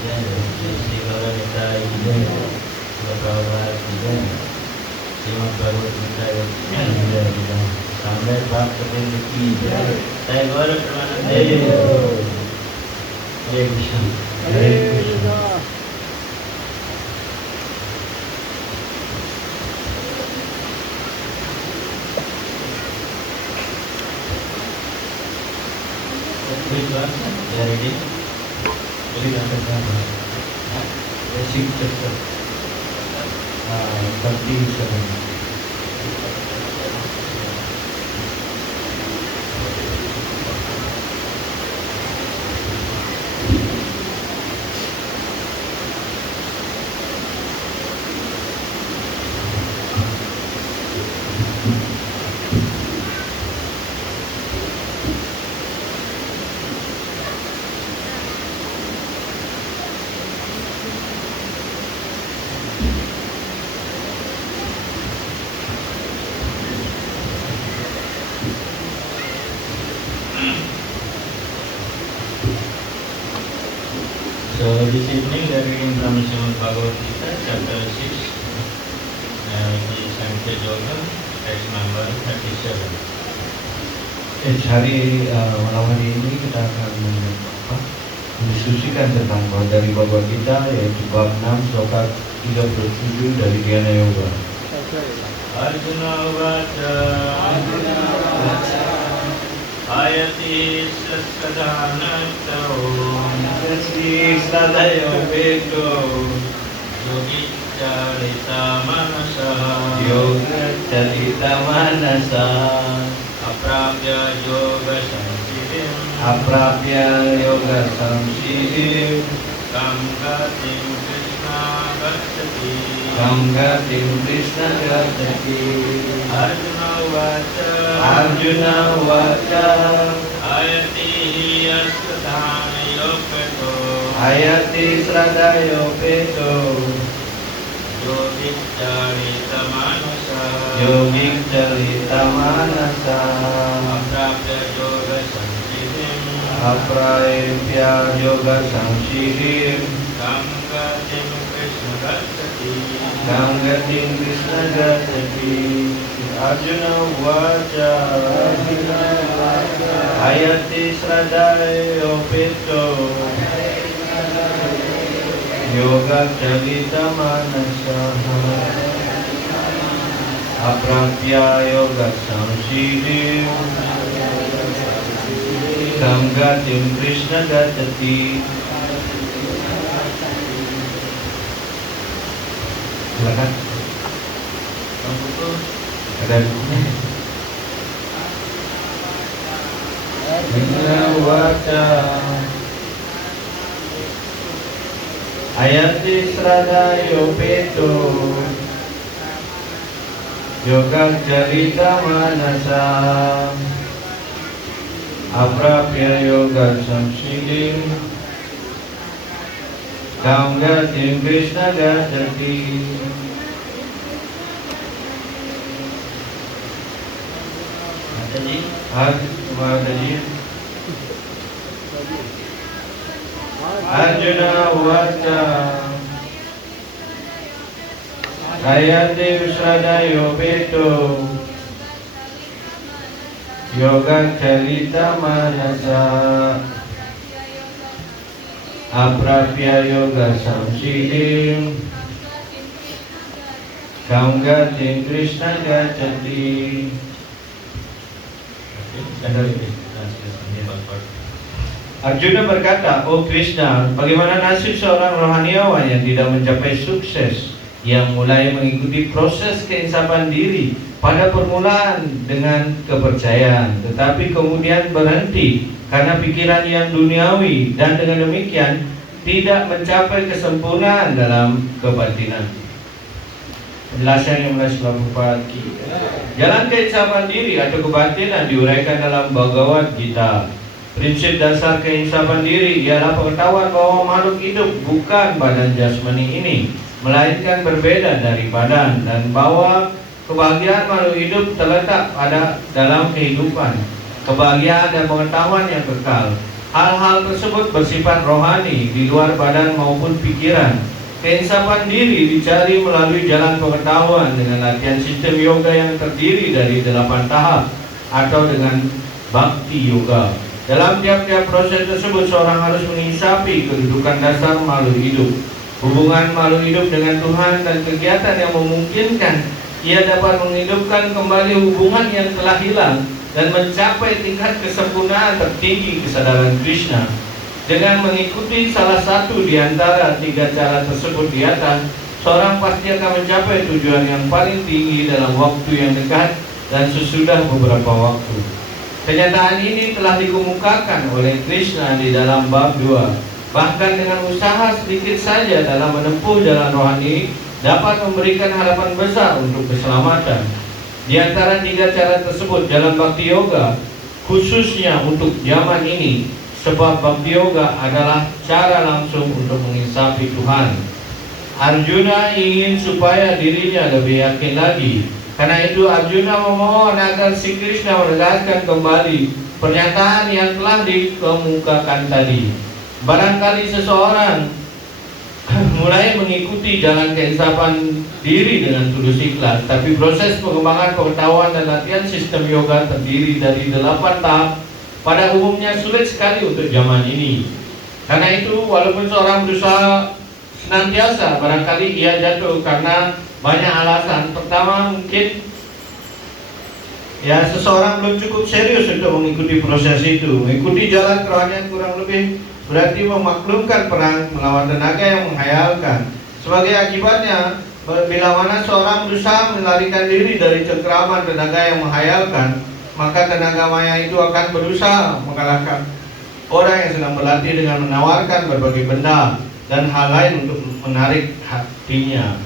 Sri Gauranitai, Prabhupada, Srimad Bhagavad Gita, Sampai Bhakti Ki, Sai Gaur Pramanande, Hare Krishna. Hare Krishna. Ya, ready? Jadi katakan basic chapter 37. So this evening we are reading from Srimad Bhagavad Gita, chapter 6, which is Sankhya Yoga, text number 37. Malam hari ini kita akan mendiskusikan tentang dari Bhagavad Gita, yaitu bab 6 sloka 37 dari Dhyana Yoga. Arjuna Vacha Ayati Saskadhanatau Sri Sradayo Vedo Yogi Charita Manasa Yoga Carita Manasa Aprapya Yoga Samsiddhim Aprapya Yoga Samsiddhim Kamgatim Krishna Gacchati Kamgatim Krishna Gacchati. Arjuna Vacha Arjuna Vacha Ayati Asthana Yogato Ayati Sradayo Vedo Yogi Charita Manasa Yogik Carita Manasa Aprapya Yoga Samsiddhim Aprapya Yoga Samsiddhim Kamgatim Krishna Gacchati Kamgatim Krishna Gacchati. Arjuna Vacha Ayati Sradayo Vedo Yoga Carita Manasa Aprapya Yoga Samsiddhim Kamgatim Krishna Gacchati. Silakan. Ada bukunya. Arjuna Vacha Ayati Sradayo Vedo Yoga Carita Manasa Aprapya Yoga Samsiddhim Kamgatim Krishna Gacchati. Mataji Arjuna Vacha Ayati Sradayo Vedo Yoga Carita Manasa Aprapya Yoga Samsiddhim Kamgatim Krishna Gacchati. Arjuna berkata, "Oh Krishna, bagaimana nasib seorang rohaniawan yang tidak mencapai sukses, yang mulai mengikuti proses keinsapan diri pada permulaan dengan kepercayaan, tetapi kemudian berhenti karena pikiran yang duniawi dan dengan demikian tidak mencapai kesempurnaan dalam kebatinan." Penjelasan yang mulai Prabhupada. Jalan keinsapan diri atau kebatinan diuraikan dalam Bhagavad Gita. Prinsip dasar keinsapan diri ialah pengetahuan bahwa makhluk hidup bukan badan jasmani ini, melainkan berbeda dari badan, dan bahwa kebahagiaan makhluk hidup terletak pada dalam kehidupan, kebahagiaan dan pengetahuan yang kekal. Hal-hal tersebut bersifat rohani di luar badan maupun pikiran. Keinsapan diri dicari melalui jalan pengetahuan dengan latihan sistem yoga yang terdiri dari 8 tahap atau dengan bhakti yoga. Dalam tiap-tiap proses tersebut, seorang harus menginsapi kedudukan dasar makhluk hidup, hubungan makhluk hidup dengan Tuhan, dan kegiatan yang memungkinkan ia dapat menghidupkan kembali hubungan yang telah hilang dan mencapai tingkat kesempurnaan tertinggi kesadaran Krishna. Dengan mengikuti salah satu di antara 3 cara tersebut di atas, seorang pasti akan mencapai tujuan yang paling tinggi dalam waktu yang dekat dan sesudah beberapa waktu. Kenyataan ini telah dikemukakan oleh Krishna di dalam bab 2. Bahkan dengan usaha sedikit saja dalam menempuh jalan rohani dapat memberikan harapan besar untuk keselamatan. Di antara 3 cara tersebut, jalan bhakti yoga khususnya untuk zaman ini, sebab bhakti yoga adalah cara langsung untuk menginsafi Tuhan. Arjuna ingin supaya dirinya lebih yakin lagi. Karena itu Arjuna memohon agar si Krishna menegaskan kembali pernyataan yang telah dikemukakan tadi. Barangkali seseorang mulai mengikuti jalan keinsapan diri dengan tulus ikhlas, tapi proses pengembangan pengetahuan dan latihan sistem yoga terdiri dari 8 tahap pada umumnya sulit sekali untuk zaman ini. Karena itu, walaupun seorang berusaha senantiasa, barangkali ia jatuh karena banyak alasan. Pertama, mungkin seseorang belum cukup serius untuk mengikuti proses itu. Mengikuti jalan kerohanian kurang lebih berarti memaklumkan perang melawan tenaga yang menghayalkan. Sebagai akibatnya, bila mana seorang berusaha melarikan diri dari cengkeraman tenaga yang menghayalkan, maka tenaga maya itu akan berusaha mengalahkan orang yang sedang berlatih dengan menawarkan berbagai benda dan hal lain untuk menarik hatinya.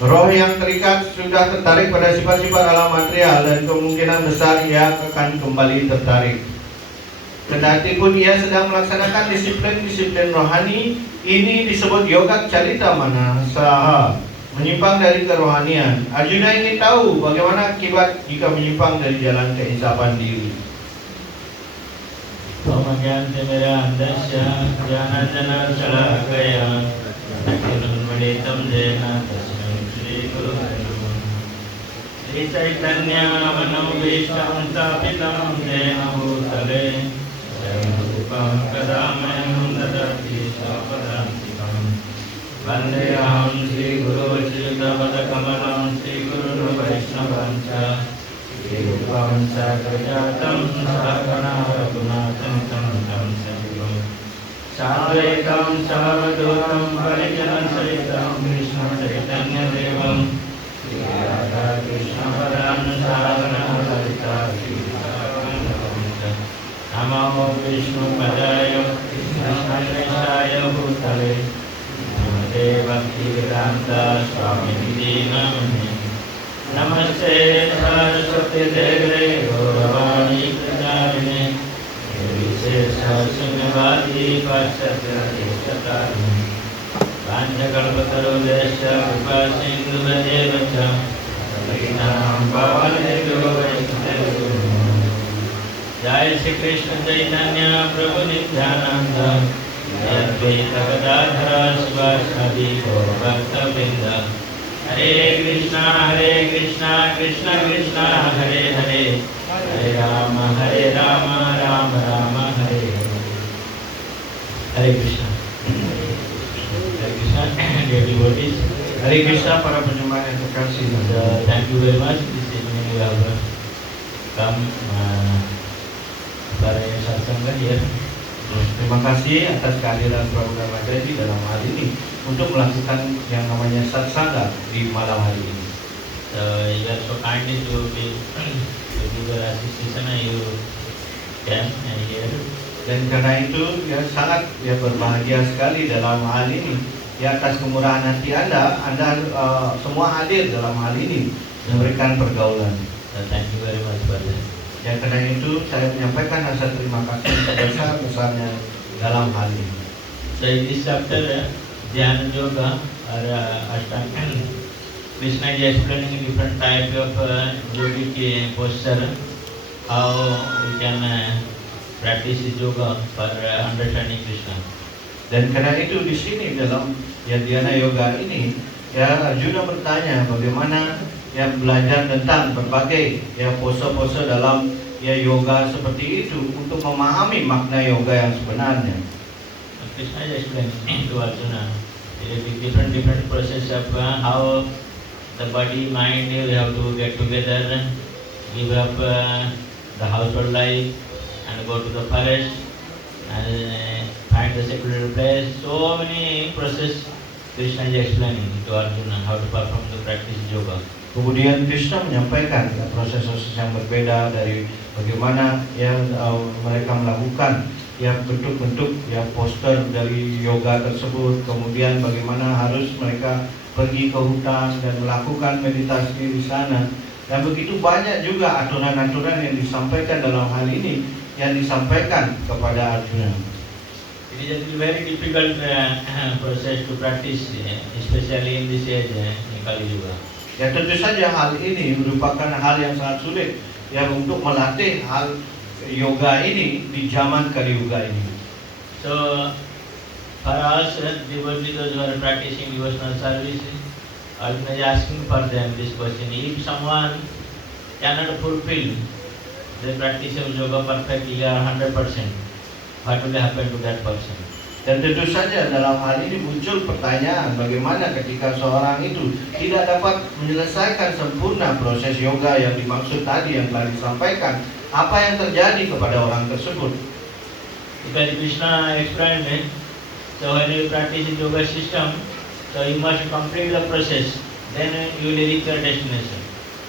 Roh yang terikat sudah tertarik pada sifat-sifat alam material dan kemungkinan besar ia akan kembali tertarik. Kendati pun ia sedang melaksanakan disiplin-disiplin rohani, ini disebut yoga carita manasaha, menyimpang dari kerohanian. Arjuna ingin tahu bagaimana akibat jika menyimpang dari jalan keinsapan diri. Pemagian temera andasya jana salakaya takunun meditam jena tasmin Sri Guru Sri Chaitanya mano vishtam tapitam jena bhutale Sayam kadamam dadati sapadantikam Vandeham Sri Guru Chiritapada Kamalam Sri Guru Vaishnavamcha Sri Rupam Sagrajatam Sakana Raghunathan Tam Sajivam Sadvaitam Savadutam Parijanan Saritam Krishna Chaitanya Devam Sri Radha Krishna Padan Sadhana Lalita Sri Sakana Namo Vishnu Padaya Krishna Krishaya Bhutale Namaste Bhakti Vedanta Swami Nidhi Namane Namaste Saraswati Deve Gauravani Pracharine Nirvishesha Sunyavadi Paschatya Deshatarini Panchakalpataru Desha Vipasindhu Vadevacha Savinam Bhavanebhyo Vaishnavyo Jai Shri Krishna Chaitanya Prabhu Nityananda Advaita Gadadhara Sivasadi Gaura Bhakta Vrinda Hare Krishna Krishna Krishna Hare Hare Hare Rama Rama Rama Hare Hare. Hare Krishna. Hare Krishna, dear devotees. Hare Krishna para penyembah yang terkasih. Thank you very much. This evening we have come para satsanga here. Terima kasih atas kehadiran Prabu Dharma di dalam hal ini untuk melakukan yang namanya satsanga di malam hari ini. You are so kind to give your assistance and you came and here. Dan karena itu sangat berbahagia sekali dalam hal ini. Di atas kemurahan hati Anda semua hadir dalam hal ini memberikan pergaulan. Thank you very much for that. Ya, karena itu saya menyampaikan rasa terima kasih sebesar-besarnya dalam hal ini. So in this chapter, Dhyana Yoga or Ashtanga, Krishna is explaining different type of yogic posture, how we can practices yoga for understanding Krishna. Dan karena itu di sini dalam Dhyana Yoga ini, ya Arjuna bertanya bagaimana ya belajar tentang berbagai ya pose-pose dalam ya yoga seperti itu untuk memahami makna yoga yang sebenarnya. Krishna is explaining to Arjuna different process of how the body, mind, you have to get together, give up the household life and go to the forest and find the secluded place. So many process Krishna is explaining to Arjuna how to perform the practice yoga. Kemudian Krishna menyampaikan ya, proses-proses yang berbeda dari bagaimana ya mereka melakukan ya bentuk-bentuk ya poster dari yoga tersebut, kemudian bagaimana harus mereka pergi ke hutan dan melakukan meditasi di sana. Dan begitu banyak juga aturan-aturan yang disampaikan dalam hal ini yang disampaikan kepada Arjuna. It is a very difficult process to practice, especially in this age in Kali Yuga. Ya tentu saja hal ini merupakan hal yang sangat sulit ya untuk melatih hal yoga ini di zaman Kali Yuga ini. So for us, devotees those who are practicing devotional service, Arjuna is asking for them this question: if someone cannot fulfill the practice of yoga perfectly or 100%, what will happen to that person? Dan tentu saja dalam hal ini muncul pertanyaan bagaimana ketika seorang itu tidak dapat menyelesaikan sempurna proses yoga yang dimaksud tadi yang telah disampaikan, apa yang terjadi kepada orang tersebut? Because Krishna explained, so when you practice yoga system, so you must complete the process, then you will reach your destination.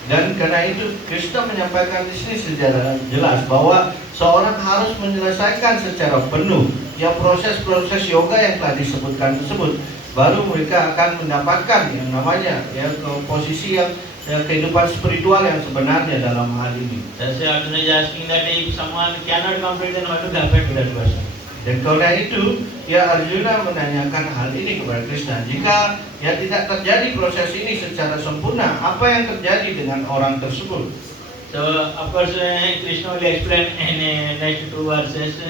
Dan karena itu Krishna menyampaikan di sini secara jelas bahwa seorang harus menyelesaikan secara penuh ya proses-proses yoga yang telah disebutkan tersebut, baru mereka akan mendapatkan yang namanya ya posisi yang ya, kehidupan spiritual yang sebenarnya dalam hal ini. That's why Arjuna is asking that if someone cannot complete, then what will happen to that person? Dan karena itu ya Arjuna menanyakan hal ini kepada Krishna. Jika ya tidak terjadi proses ini secara sempurna, apa yang terjadi dengan orang tersebut? So of course Krishna will explain in next 2 verses.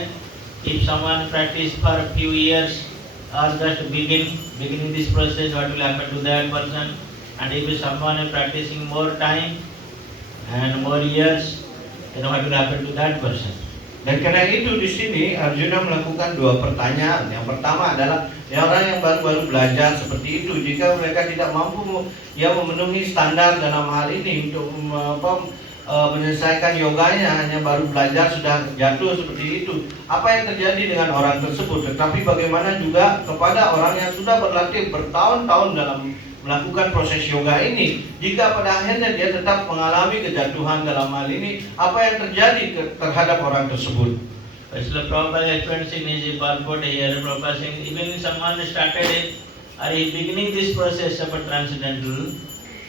If someone practice for a few years or just beginning this process, what will happen to that person? And if someone is practicing more time and more years, then what will happen to that person? Dan karena itu di sini Arjuna melakukan 2 pertanyaan. Yang pertama adalah ya orang yang baru-baru belajar seperti itu, jika mereka tidak mampu ya memenuhi standar dalam hal ini untuk menyelesaikan yoganya, hanya baru belajar sudah jatuh seperti itu, apa yang terjadi dengan orang tersebut? Tetapi bagaimana juga kepada orang yang sudah berlatih bertahun-tahun dalam melakukan proses yoga ini, jika pada akhirnya dia tetap mengalami kejatuhan dalam hal ini, apa yang terjadi terhadap orang tersebut? Srila Prabhupada explains in his purport here, Prabhupada saying, even if someone started or is beginning this process of a transcendental,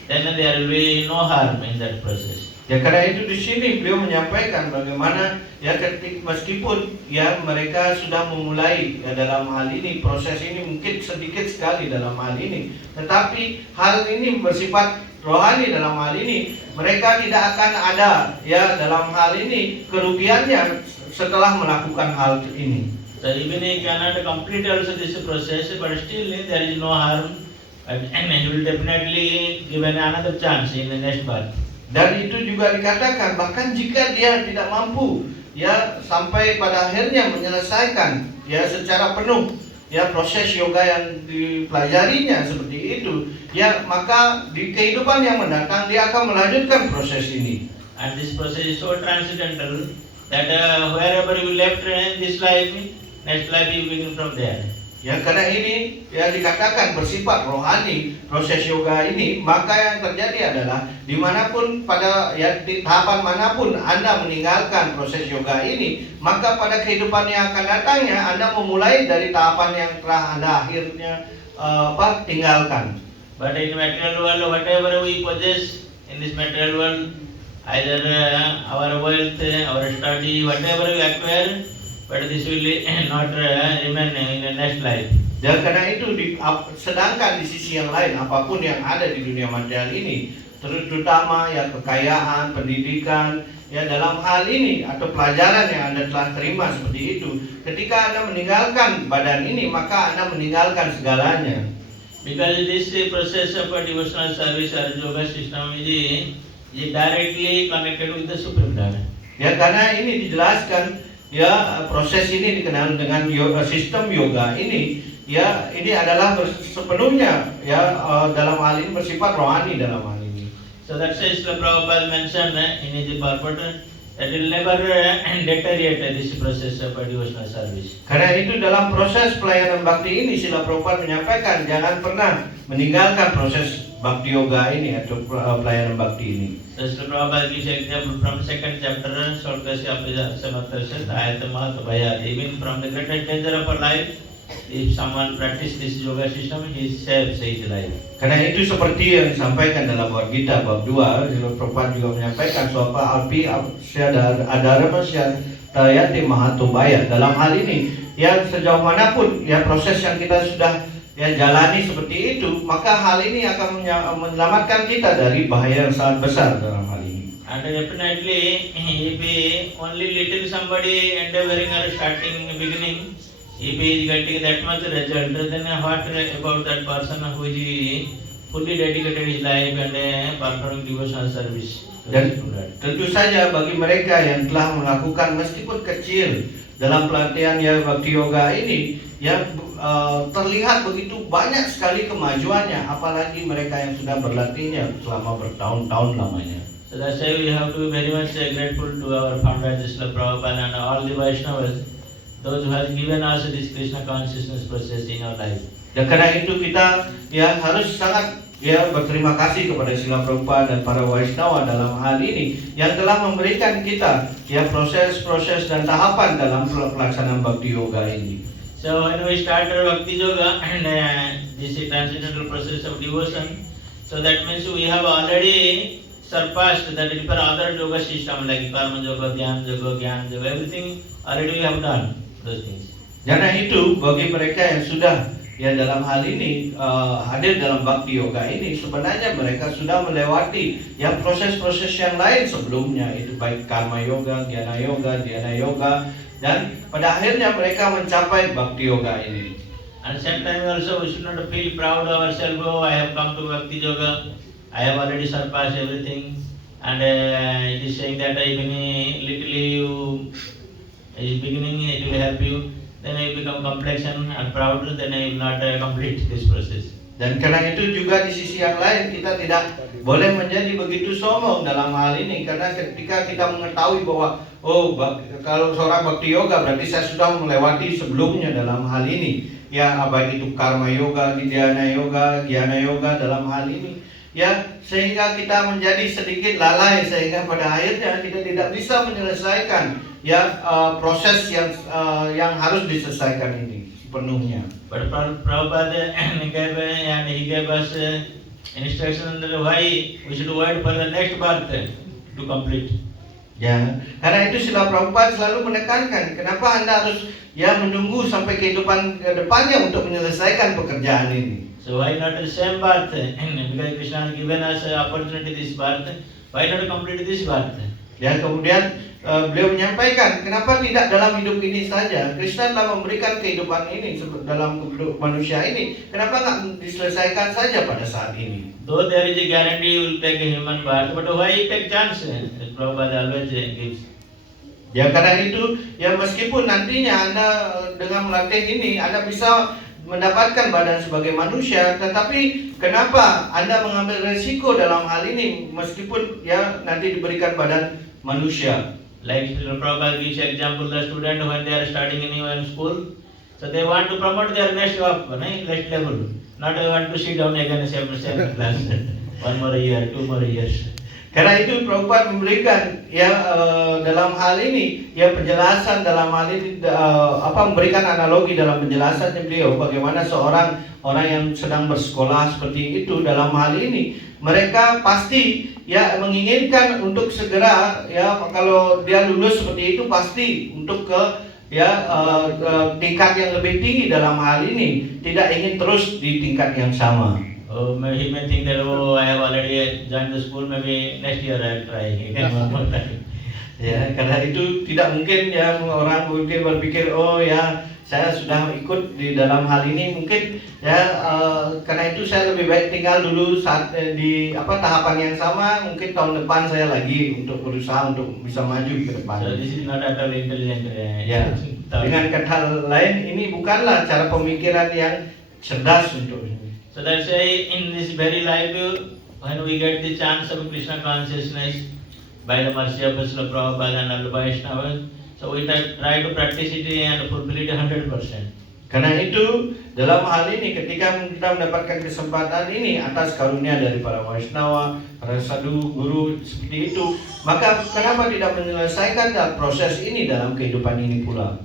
then there will be no harm in that process. Ya karena itu di sini beliau menyampaikan bagaimana ya meskipun ya mereka sudah memulai ya dalam hal ini, proses ini mungkin sedikit sekali dalam hal ini, tetapi hal ini bersifat rohani dalam hal ini, mereka tidak akan ada ya dalam hal ini kerugiannya setelah melakukan hal ini. So even he cannot complete also this process, but still there is no harm, and he will definitely given another chance in the next birth. Dan itu juga dikatakan bahkan jika dia tidak mampu ya sampai pada akhirnya menyelesaikan ya secara penuh ya proses yoga yang dipelajarinya seperti itu, ya maka di kehidupan yang mendatang dia akan melanjutkan proses ini. And this process is so transcendental that wherever you left this life, next life you begin from there. Ya karena ini ya dikatakan bersifat rohani proses yoga ini, maka yang terjadi adalah dimanapun pada ya di tahapan manapun Anda meninggalkan proses yoga ini, maka pada kehidupan yang akan datangnya Anda memulai dari tahapan yang telah Anda akhirnya tinggalkan. But in material world, whatever we possess in this material world, either our wealth, our study, whatever we acquire, but this will not remain in the next life. Dan karena itu sedangkan di sisi yang lain apapun yang ada di dunia material ini, terutama ya kekayaan, pendidikan, ya dalam hal ini atau pelajaran yang Anda telah terima seperti itu, ketika Anda meninggalkan badan ini, maka Anda meninggalkan segalanya. Because this process of a devotional service or yoga system is directly connected with the Supreme Lord. Ya, karena ini dijelaskan, ya proses ini dikenal dengan sistem yoga ini, ya ini adalah sepenuhnya ya dalam hal ini bersifat rohani dalam hal ini. So that's why Srila Prabhupada mentioned in his purport that will never deteriorate this process of a devotional service. Karena itu dalam proses pelayanan bakti ini Srila Prabhupada menyampaikan jangan pernah meninggalkan proses bakti yoga ini atau pelayanan bakti ini. So Srila Prabhupada gives example from second chapter, Shalkasya Samatarasat, Ayata Mahatabhaya. Even from the greatest danger of our life, if someone practice this yoga system, he saves his life. Karena itu seperti yang disampaikan dalam Bhagavad Gita bab 2, Srila Prabhupada juga menyampaikan suapa alpi adarama tayati mahatubaya. Dalam hal ini, ya sejauh manapun ya proses yang kita sudah ya jalani seperti itu, maka hal ini akan menyelamatkan kita dari bahaya yang sangat besar dalam hal ini. And definitely, if only little somebody endeavoring or starting beginning, if he is getting that much result, then what about that person who is fully dedicated his life and performing devotional service? Dan tentu saja bagi mereka yang telah melakukan meskipun kecil dalam pelatihan ya bakti yoga ini, ya terlihat begitu banyak sekali kemajuannya, apalagi mereka yang sudah berlatihnya selama bertahun-tahun lamanya. So that's why we have to be very much grateful to our founder Srila Prabhupada and all the Vaishnavas, those who have given us this Krishna consciousness process in our life. Dan karena itu kita ya harus sangat ya berterima kasih kepada Srila Prabhupada dan para Vaishnava dalam hal ini yang telah memberikan kita ya proses-proses dan tahapan dalam pelaksanaan bakti yoga ini. So when we start our bhakti yoga and this transcendental process of devotion, so that means we have already surpassed the deeper other yoga system like karma yoga, dhyana yoga, jnana yoga, everything already we have done those things. Karena itu bagi mereka yang sudah ya dalam hal ini hadir dalam bakti yoga ini, sebenarnya mereka sudah melewati ya proses-proses yang lain sebelumnya, itu baik karma yoga, jnana yoga, dhyana yoga, dan pada akhirnya mereka mencapai bakti yoga ini. At the same time also we should not feel proud of ourselves, oh I have come to bhakti yoga, I have already surpassed everything, and it is saying that even little you is beginning, it will help you. Then you become complex and proud, then you will not complete this process. Dan karena itu juga di sisi yang lain kita tidak boleh menjadi begitu sombong dalam hal ini, karena ketika kita mengetahui bahwa kalau seorang bakti yoga berarti saya sudah melewati sebelumnya dalam hal ini, ya baik itu karma yoga, dhyana yoga, jnana yoga dalam hal ini, ya sehingga kita menjadi sedikit lalai sehingga pada akhirnya kita tidak bisa menyelesaikan ya proses yang harus diselesaikan ini sepenuhnya. But Prabhupada he gave us instruction why we should wait for the next birth to complete. Ya, karena itu Srila Prabhupada selalu menekankan kenapa Anda harus ya menunggu sampai kehidupan depannya untuk menyelesaikan pekerjaan ini. So why not the same birth? Because Krishna has given us opportunity this birth, why not complete this birth? Ya, kemudian beliau menyampaikan kenapa tidak dalam hidup ini saja. Krishna telah memberikan kehidupan ini dalam hidup manusia ini, kenapa nggak diselesaikan saja pada saat ini? Though there is a guarantee you will take a human birth, but why you take chance? Prabhupada always gives. Ya, karena itu ya meskipun nantinya Anda dengan melatih ini Anda bisa mendapatkan badan sebagai manusia, tetapi kenapa Anda mengambil resiko dalam hal ini meskipun ya nanti diberikan badan manusia? Like Prabhupada gives example, the student when they are starting in school, so they want to promote their next level, not want to sit down again same class, one more year, 2 more years. Karena itu Prabhupada memberikan ya dalam hal ini ya penjelasan dalam hal ini memberikan analogi dalam penjelasannya beliau bagaimana seorang orang yang sedang bersekolah seperti itu dalam hal ini mereka pasti ya menginginkan untuk segera ya kalau dia lulus seperti itu pasti untuk ke tingkat yang lebih tinggi dalam hal ini, tidak ingin terus di tingkat yang sama. He may think that I have already joined the school, maybe next year I will try again one more time. Ya, karena itu tidak mungkin ya orang mungkin berpikir oh ya saya sudah ikut di dalam hal ini mungkin ya karena itu saya lebih baik tinggal dulu saat di tahapan yang sama, mungkin tahun depan saya lagi untuk berusaha untuk bisa maju ke depan. So this is not at all intelligent. Ya, dengan kata lain ini bukanlah cara pemikiran yang cerdas untuk ini. So that's why in this very life, when we get the chance of Krishna consciousness by the mercy of Srila Prabhupada and all the Vaishnavas, so we try to practice it and fulfill it 100%. Karena itu dalam hal ini ketika kita mendapatkan kesempatan ini atas karunia dari para Vaishnava, para sadhu, guru seperti itu, maka kenapa tidak menyelesaikan proses ini dalam kehidupan ini pula?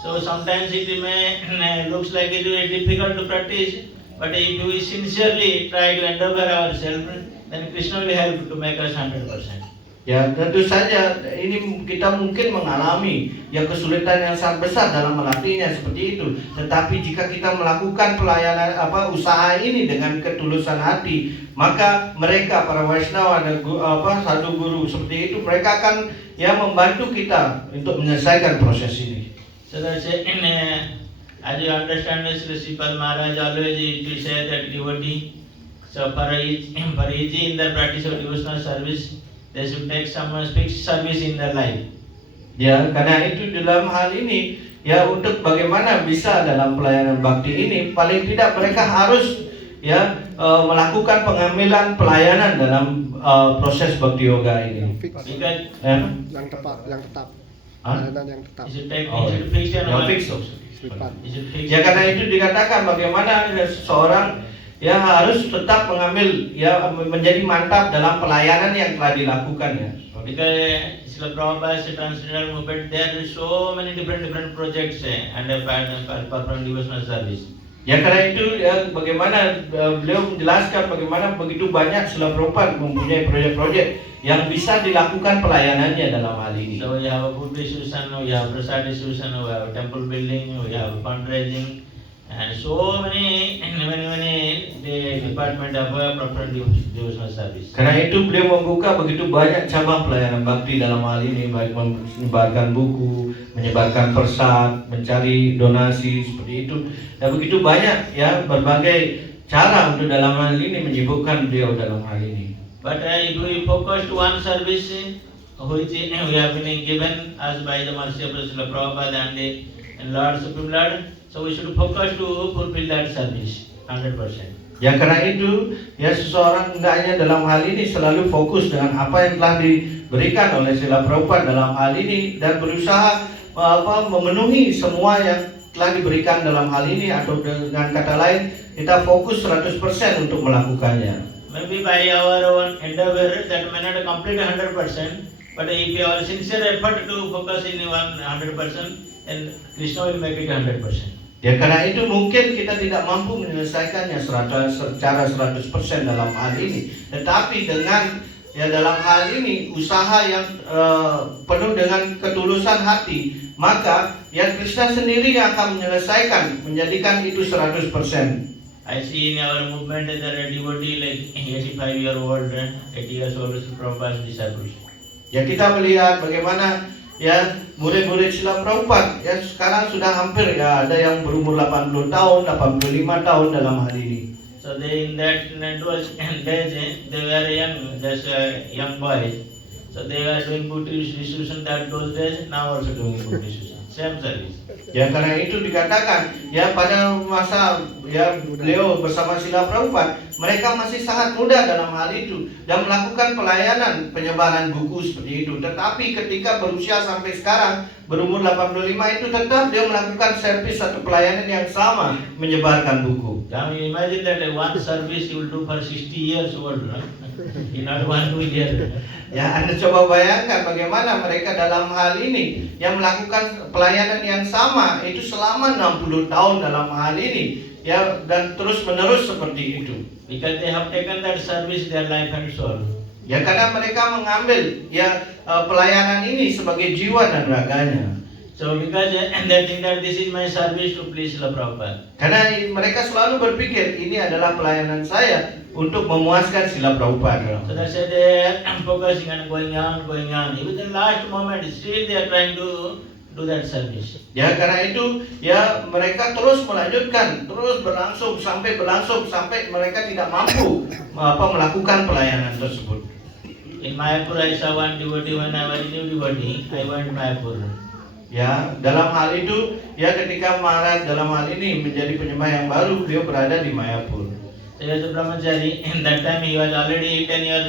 So sometimes it may looks like it is difficult to practice, but if we sincerely try to endeavor ourselves, then Krishna will help to make us 100%. Ya tentu saja ini kita mungkin mengalami ya kesulitan yang sangat besar dalam melatihnya seperti itu. Tetapi jika kita melakukan pelayanan usaha ini dengan ketulusan hati, maka mereka para Vaishnava dan sadhu guru seperti itu mereka akan ya membantu kita untuk menyelesaikan proses ini. So that's it. As you understand, Sri Sripad Maharaj always used to say that devotee, so for each in the practice of devotional service, they should take some fixed service in their life. Ya, karena itu dalam hal ini ya untuk bagaimana bisa dalam pelayanan bakti ini paling tidak mereka harus ya melakukan pengambilan pelayanan dalam proses bakti yoga ini. Because yang tetap. Pelayanan yang tetap. you should take you should fix your yang mind. fix. You should fix. Ya karena itu dikatakan bagaimana seseorang ya harus tetap mengambil ya menjadi mantap dalam pelayanan yang telah dilakukan ya. Because Srila Prabhupada's transcendental movement, there are so many different projects and perform devotional service. Ya karena itu ya bagaimana beliau menjelaskan bagaimana begitu banyak Srila Prabhupada mempunyai proyek-proyek yang bisa dilakukan pelayanannya dalam hal ini. So we have a food distribution, we have prasad distribution, we have temple building, we have fundraising, and so many the department of proper devotional service. Karena itu beliau membuka begitu banyak cabang pelayanan bakti dalam hal ini, baik menyebarkan buku, menyebarkan persat, mencari donasi seperti itu. Dan begitu banyak ya berbagai cara untuk dalam hal ini menyibukkan beliau dalam hal ini. But if we focus to one service which we have been given us by the mercy of Srila Prabhupada and Lord Supreme Lord, so we should focus to fulfill that service 100%. Ya karena itu ya seseorang hendaknya dalam hal ini selalu fokus dengan apa yang telah diberikan oleh Srila Prabhupada dalam hal ini dan berusaha memenuhi semua yang telah diberikan dalam hal ini, atau dengan kata lain kita fokus 100% untuk melakukannya. Maybe by our own endeavor that may not complete 100%, but if our sincere effort to focus in 100%, then Krishna will make it 100%. Ya karena itu mungkin kita tidak mampu menyelesaikannya secara 100% dalam hal ini. Tetapi dengan ya dalam hal ini usaha yang penuh dengan ketulusan hati, maka ya Krishna sendiri yang akan menyelesaikan, menjadikan itu 100%. I see in our movement there are devotee like 85-year-old, 80 years old Prabhupada's disciples. Ya kita melihat bagaimana ya murid-murid Srila Prabhupada ya sekarang sudah hampir ya ada yang berumur 80 tahun, 85 tahun dalam hal ini. So they in that those days they were young, just young boys. So they were doing food distribution that those days, now also doing food distribution. Same service. Ya karena itu dikatakan ya pada masa ya beliau bersama Srila Prabhupada mereka masih sangat muda dalam hal itu dan melakukan pelayanan penyebaran buku seperti itu. Tetapi ketika berusia sampai sekarang berumur 85 itu tetap dia melakukan servis atau pelayanan yang sama, menyebarkan buku. Now you imagine that one service you will do for 60 years old, right? In not 1-2 years. Ya Anda coba bayangkan bagaimana mereka dalam hal ini yang melakukan pelayanan yang sama itu selama 60 tahun dalam hal ini ya, dan terus menerus seperti itu. Because they have taken that service their life and soul. Ya karena mereka mengambil ya pelayanan ini sebagai jiwa dan raganya. So because they think that this is my service to please Srila Prabhupada. Karena mereka selalu berpikir ini adalah pelayanan saya untuk memuaskan Srila Prabhupada. So that's why they are focusing on going on, going on. Even the last moment, still they are trying to do that service. Ya karena itu ya mereka terus melanjutkan, terus berlangsung sampai mereka tidak mampu melakukan pelayanan tersebut. In Mayapur, I saw one devotee when I was new devotee. I went to Mayapur. Ya, dalam hal itu, ya ketika Maharaj dalam hal ini menjadi penyembah yang baru, beliau berada di Mayapur. So he was a brahmachari. In that time, he was already 10 years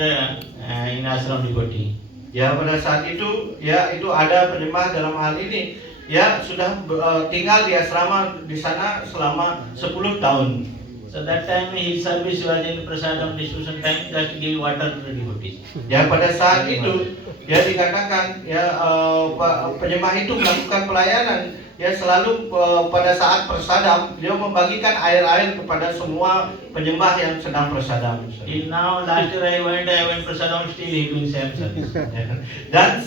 in ashram devotee. Ya pada saat itu, ya itu ada penyembah dalam hal ini, ya sudah tinggal di asrama di sana selama 10 tahun. So that time his service was in prasadam distribution time, just give water to the devotees. Ya pada saat itu ya dikatakan ya penyembah itu melakukan pelayanan ya selalu pada saat prasadam beliau membagikan air-air kepada semua penyembah yang sedang prasadam. Till now, last year I went prasadam, still he doing same service. Dan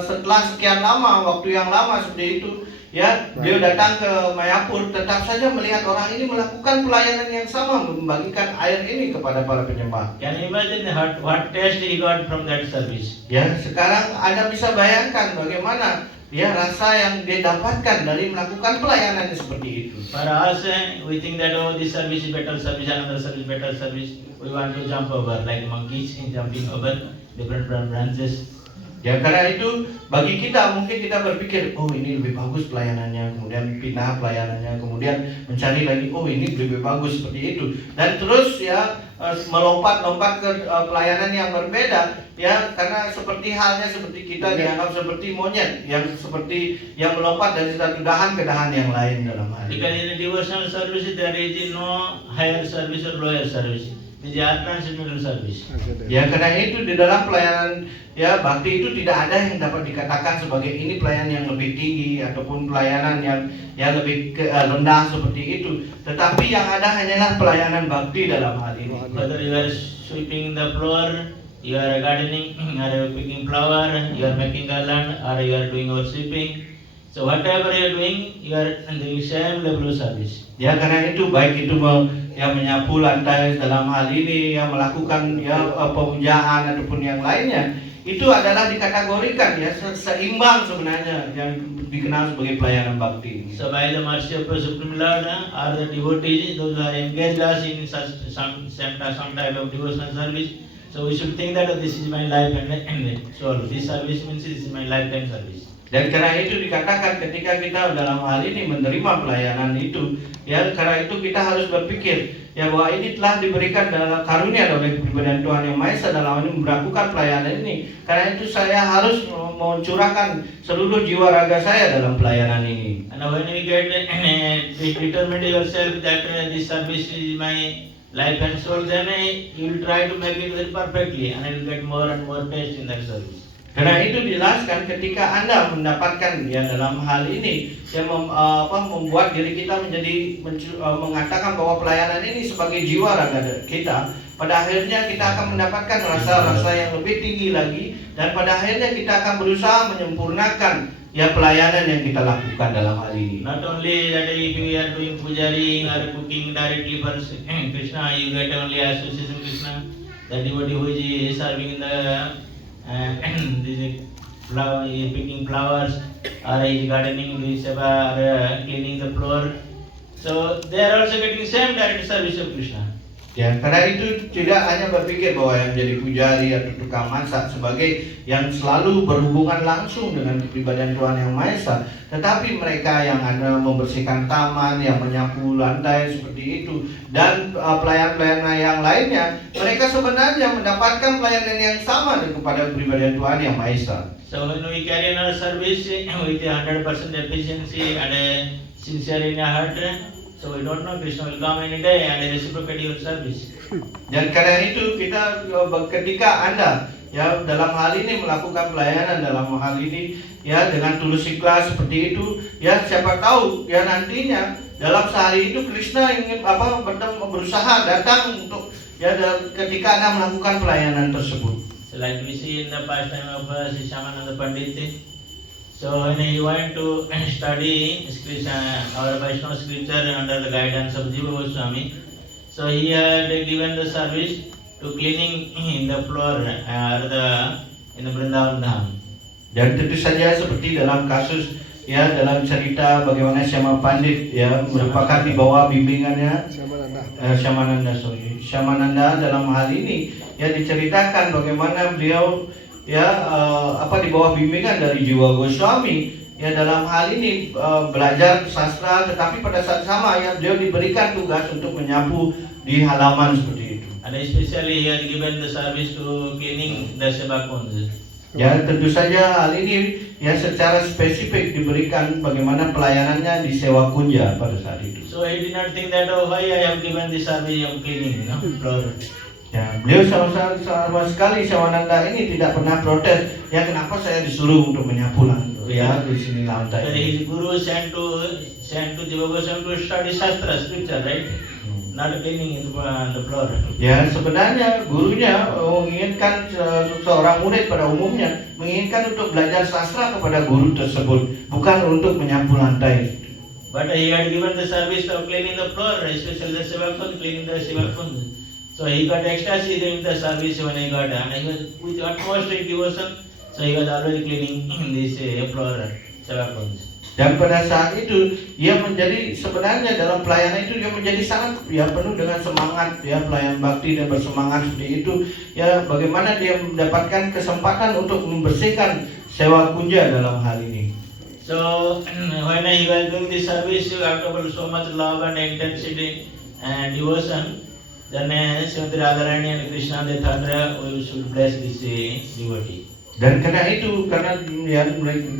setelah sekian lama, waktu yang lama seperti itu, ya beliau datang ke Mayapur, tetap saja melihat orang ini melakukan pelayanan yang sama, membagikan air ini kepada para penyembah. Can you imagine what taste he got from that service? Ya sekarang Anda bisa bayangkan bagaimana ya rasa yang dia dapatkan dari melakukan pelayanan seperti itu. For us, we think that oh, this service is better service, another service better service. We want to jump over like monkeys jumping over different branches. Ya karena itu bagi kita mungkin kita berpikir oh ini lebih bagus pelayanannya, kemudian pindah pelayanannya, kemudian mencari lagi oh ini lebih bagus seperti itu, dan terus ya melompat-lompat ke pelayanan yang berbeda ya karena seperti halnya seperti kita dianggap seperti monyet yang melompat dari satu dahan ke dahan yang lain dalam hal ini. Because in the devotional service there is no higher service or lower service. It is a transcendental service. Ya karena itu di dalam pelayanan ya bakti itu tidak ada yang dapat dikatakan sebagai ini pelayanan yang lebih tinggi ataupun pelayanan yang lebih rendah seperti itu. Tetapi yang ada hanyalah pelayanan bakti dalam hal ini. Whether you are sweeping the floor, you are gardening, you are picking flower, you are making garland, or you are doing sweeping. So whatever you are doing, you are doing same level of service. Ya karena itu baik itu yang menyapu lantai dalam hal ini, yang melakukan ya pemujaan ataupun yang lainnya, itu adalah dikategorikan ya seimbang sebenarnya yang dikenal sebagai pelayanan bakti. So by the mercy of the Supreme Lord, are the devotees, those who are engaged us in some type of devotional service. So we should think that this is my life and so this service means this is my lifetime service. Dan karena itu dikatakan ketika kita dalam hal ini menerima pelayanan itu, ya karena itu kita harus berpikir ya bahwa ini telah diberikan dalam karunia oleh kepribadian Tuhan Yang Maha Esa dalam ini melakukan pelayanan ini. Karena itu saya harus mencurahkan seluruh jiwa raga saya dalam pelayanan ini. And when we get determined yourself that this service is my life and soul, then you will try to make it very perfectly, and you will get more and more taste in that service. Karena itu dijelaskan ketika Anda mendapatkan ya dalam hal ini yang membuat diri kita menjadi mengatakan bahwa pelayanan ini sebagai jiwa raga kita, pada akhirnya kita akan mendapatkan rasa-rasa yang lebih tinggi lagi, dan pada akhirnya kita akan berusaha menyempurnakan ya pelayanan yang kita lakukan dalam hal ini. Not only that if you are doing pujaring or cooking directly for Krishna, you get only association Krishna. The devotee who is serving in the picking flowers, or is gardening, doing seva, or cleaning the floor. So they are also getting same direct service of Krishna. Ya, karena itu tidak hanya berpikir bahwa yang menjadi pujari atau tukang masak sebagai yang selalu berhubungan langsung dengan kepribadian Tuhan Yang Maha Esa, tetapi mereka yang ada membersihkan taman, yang menyapu lantai seperti itu, dan pelayan-pelayan yang lainnya, mereka sebenarnya mendapatkan pelayanan yang sama kepada kepribadian Tuhan Yang Maha Esa. So when we carry on our service with 100% efficiency and sincere in our heart, so we don't know Krishna will come any day and reciprocate your service. Dan karena itu kita ketika Anda ya dalam hal ini melakukan pelayanan dalam hal ini ya dengan tulus ikhlas seperti itu, ya siapa tahu ya nantinya dalam sehari itu Krishna ingin berusaha datang untuk ya ketika Anda melakukan pelayanan tersebut. So like we see in the past time of Sri Shyamananda Pandit, So when he went to study our Vaishnava scripture under the guidance of Jiva Goswami, so he had given the service to cleaning in the floor in the Vrindavan Dham. Dan tentu saja seperti dalam kasus ya dalam cerita bagaimana Syama Pandit ya merupakan di bawah bimbingannya Syamananda dalam hal ini ya diceritakan bagaimana beliau ya di bawah bimbingan dari Jiwa Goswami ya dalam hal ini belajar sastra, tetapi pada saat sama ya beliau diberikan tugas untuk menyapu di halaman seperti itu. And especially he had given the service to cleaning the Seva Kunj. Ya tentu saja hal ini ya secara spesifik diberikan bagaimana pelayanannya di Sewa Kunja pada saat itu. So he did not think that why I have given the service of cleaning, floor. Ya, beliau sama sekali Syamananda ini tidak pernah protes. Ya kenapa saya disuruh untuk menyapu ya di sini lantai. Then his guru sent to Jiva Goswami to study Shastra, scripture, right? Not cleaning the floor. Ya sebenarnya gurunya menginginkan seorang murid pada umumnya menginginkan untuk belajar sastra kepada guru tersebut, bukan untuk menyapu lantai. But he had given the service of cleaning the floor, especially the Seva Kunj, cleaning the Seva Kunj. So he got ecstasy doing the service when he got and he was with utmost devotion. So he was always cleaning this floor, Seva Kunj. Dan pada saat itu ia menjadi sebenarnya dalam pelayanan itu dia menjadi sangat ya penuh dengan semangat ya pelayan bakti dan bersemangat seperti itu ya bagaimana dia mendapatkan kesempatan untuk membersihkan Sewa Kunja dalam hal ini. So when he was doing this service after so much love and intensity and devotion, then Srimati Radharani and Krishna they thought we should bless this devotee. Dan karena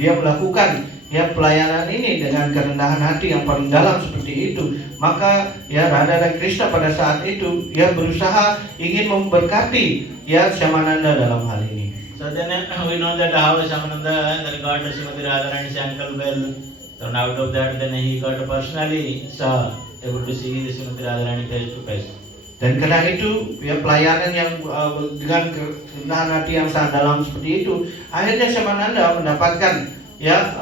dia melakukan ya pelayanan ini dengan kerendahan hati yang paling dalam seperti itu, maka ya Radha dan Krishna pada saat itu ya berusaha ingin memberkati ya Syamananda dalam hal ini. So then we know that how Syamananda then got Srimati Radharani's ankle well, so out of that then he got personally able to see the Srimati Radharani face to face. Dan karena itu ya pelayanan yang dengan kerendahan hati yang sangat dalam seperti itu, akhirnya Syamananda mendapatkan ya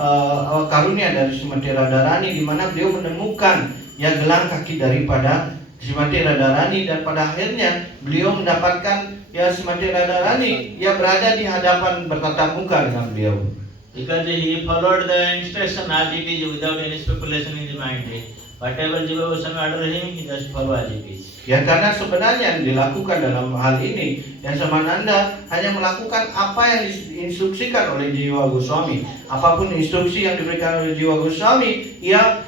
karunia dari Srimati Radharani di mana beliau menemukan ya gelang kaki daripada Srimati Radharani dan pada akhirnya beliau mendapatkan ya Srimati Radharani ya berada di hadapan bertatap muka dengan beliau. Because he followed the instruction as it is without any speculation in his mind. Whatever Jiva Goswami order him, he just follow as it is. Ya karena sebenarnya yang dilakukan dalam hal ini yang Syamananda hanya melakukan apa yang diinstruksikan oleh Jiwa Goswami. Apapun instruksi yang diberikan oleh Jiwa Goswami, ia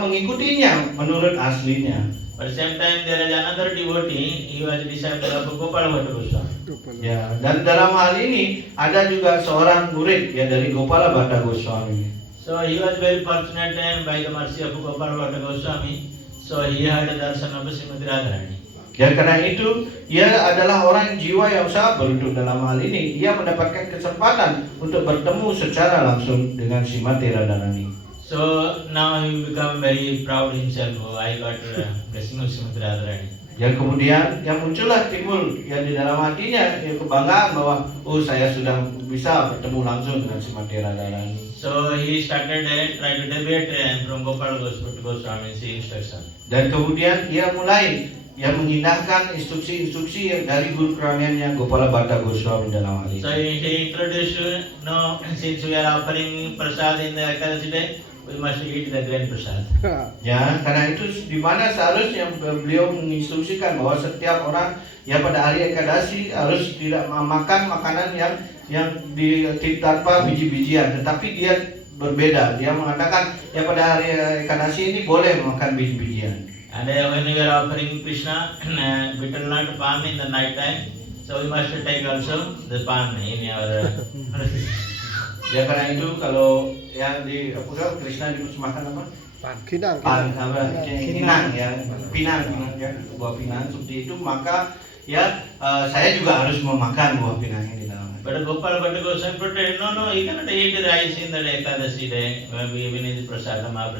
mengikutinya menurut aslinya. But same time there is another devotee, he was disciple of Gopala Bhatta Goswami. Ya, dan dalam hal ini ada juga seorang murid ya dari Gopala Bhatta Goswami. So he was very fortunate by the mercy of Gopala Bhatta Goswami. So he had a darshan of Srimati Radharani. Ya karena itu ia adalah orang jiwa yang sangat beruntung dalam hal ini. Ia mendapatkan kesempatan untuk bertemu secara langsung dengan Srimati Radharani. So now he become very proud himself. Oh, I got blessing of Srimati Radharani. Yang kemudian yang muncullah timbul yang di dalam hatinya ya kebanggaan bahwa saya sudah bisa bertemu langsung dengan Srimati Radharani. So he started try to debate from Gopala Goswami's instruction. Dan kemudian ia mulai mengindahkan instruksi-instruksi yang dari guru keraniannya Gopala Bhatta Goswami dalam hal ini. So he introduced, since we are offering prasad in the Ekadasi day, we must eat the grand prasad. Ya, karena itu di mana seharusnya beliau menginstruksikan bahwa setiap orang ya pada hari Ekadasi harus tidak makan makanan yang tanpa biji-bijian, tetapi dia berbeda. Dia mengatakan ya pada hari Ekadasi ini boleh makan biji-bijian. And when we are offering Krishna bitter nut pan in the night time, so we must take also the pan in our. Ya karena itu kalau yang di Krishna dipersembahkan apa? Kinang ya, pinang ya, buah pinang seperti itu, maka ya saya juga harus memakan buah pinang ini dalam. But Gopala Bhatta Goswami protested, no, you cannot eat rice in the Ekadasi day, even in the prasadam, or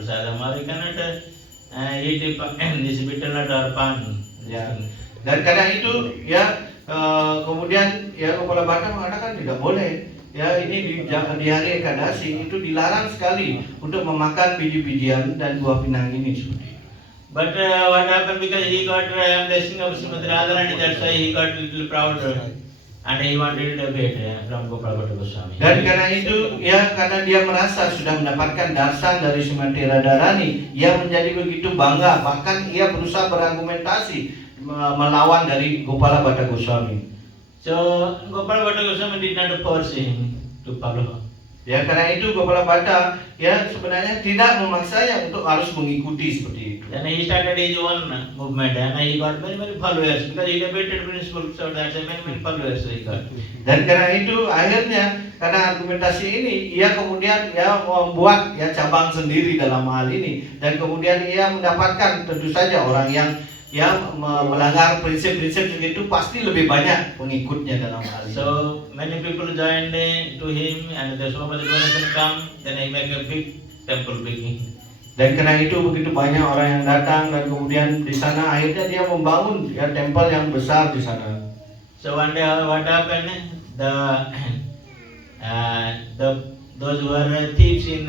you cannot eat this bitter nut or pan. Ya. Dan karena itu ya kemudian ya Gopala Bhatta mengatakan tidak boleh. ya ini di hari Ekadasi itu dilarang sekali untuk memakan biji-bijian dan buah pinang ini seperti itu. But what happened, because he got blessing of Srimati Radharani, that's why he got little proud and he wanted a bit from Gopal Bhatta Goswami. Dan karena itu, ya karena dia merasa sudah mendapatkan darshan dari Srimati Radharani, ia menjadi begitu bangga, bahkan ia berusaha berargumentasi melawan dari Gopala Bhatta Goswami. So Gopal Bhatta Goswami did not force him to follow. Ya karena itu Gopala Bhatta ya sebenarnya tidak memaksanya untuk harus mengikuti seperti itu. Then he started his own movement and he got many followers because he debated principles, so that's many followers he got. Dan karena itu akhirnya karena argumentasi ini ia kemudian ya membuat ya cabang sendiri dalam hal ini, dan kemudian ia mendapatkan tentu saja orang yang melanggar prinsip-prinsip segitu pasti lebih banyak pengikutnya dalam hal ini. So many people joined to him and the so much donation come, then he make a big temple big. Dan karena itu begitu banyak orang yang datang, dan kemudian di sana akhirnya dia membangun ya tempel yang besar di sana. So one day what happened? Those who were thieves in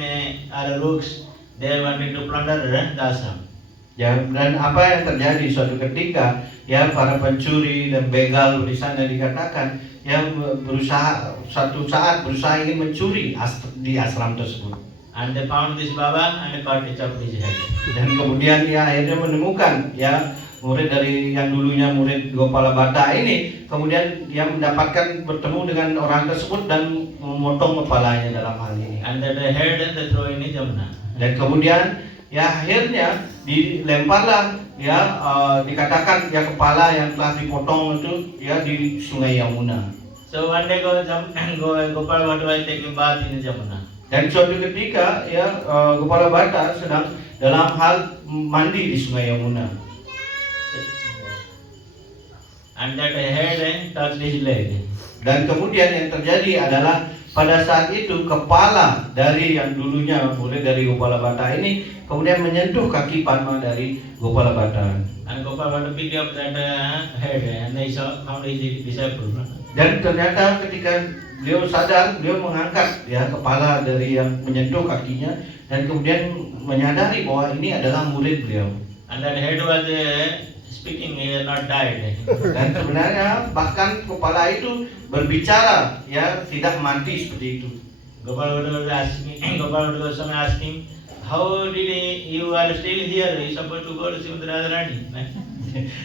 or rooks, they wanted to plunder the ashram. Ya, dan apa yang terjadi suatu ketika ya para pencuri dan begal di sana dikatakan yang suatu saat berusaha ingin mencuri di ashram tersebut. And they found this Baba and they cut it off his head. Dan kemudian ya akhirnya menemukan ya murid dari yang dulunya murid Gopala Bhatta ini, kemudian dia mendapatkan bertemu dengan orang tersebut dan memotong kepalanya dalam hal ini. And that the head and the throw in Jamuna. Dan kemudian ya akhirnya dilemparlah ya dikatakan ya kepala yang telah dipotong itu ya di Sungai Yamuna. So one day Gopal Bhatta was taking bath in Jamuna. Dan suatu ketika ya Gopala Bhatta sedang dalam hal mandi di Sungai Yamuna. And that head touched his leg. Dan kemudian yang terjadi adalah pada saat itu kepala dari yang dulunya murid dari Gopala Bhatta ini kemudian menyentuh kaki Padma dari Gopala Bhatta. And Gopal Bhatta picked up that head and he found his disciple. Dan ternyata ketika beliau sadar, beliau mengangkat ya kepala dari yang menyentuh kakinya, dan kemudian menyadari bahwa ini adalah murid beliau. And that head was speaking, he had not died. Dan sebenarnya bahkan kepala itu berbicara, ya tidak mati seperti itu. Gopal Bhatta was asking, Gopal Bhatta was asking, how did you are still here? You supposed to go to Srimati Radharani.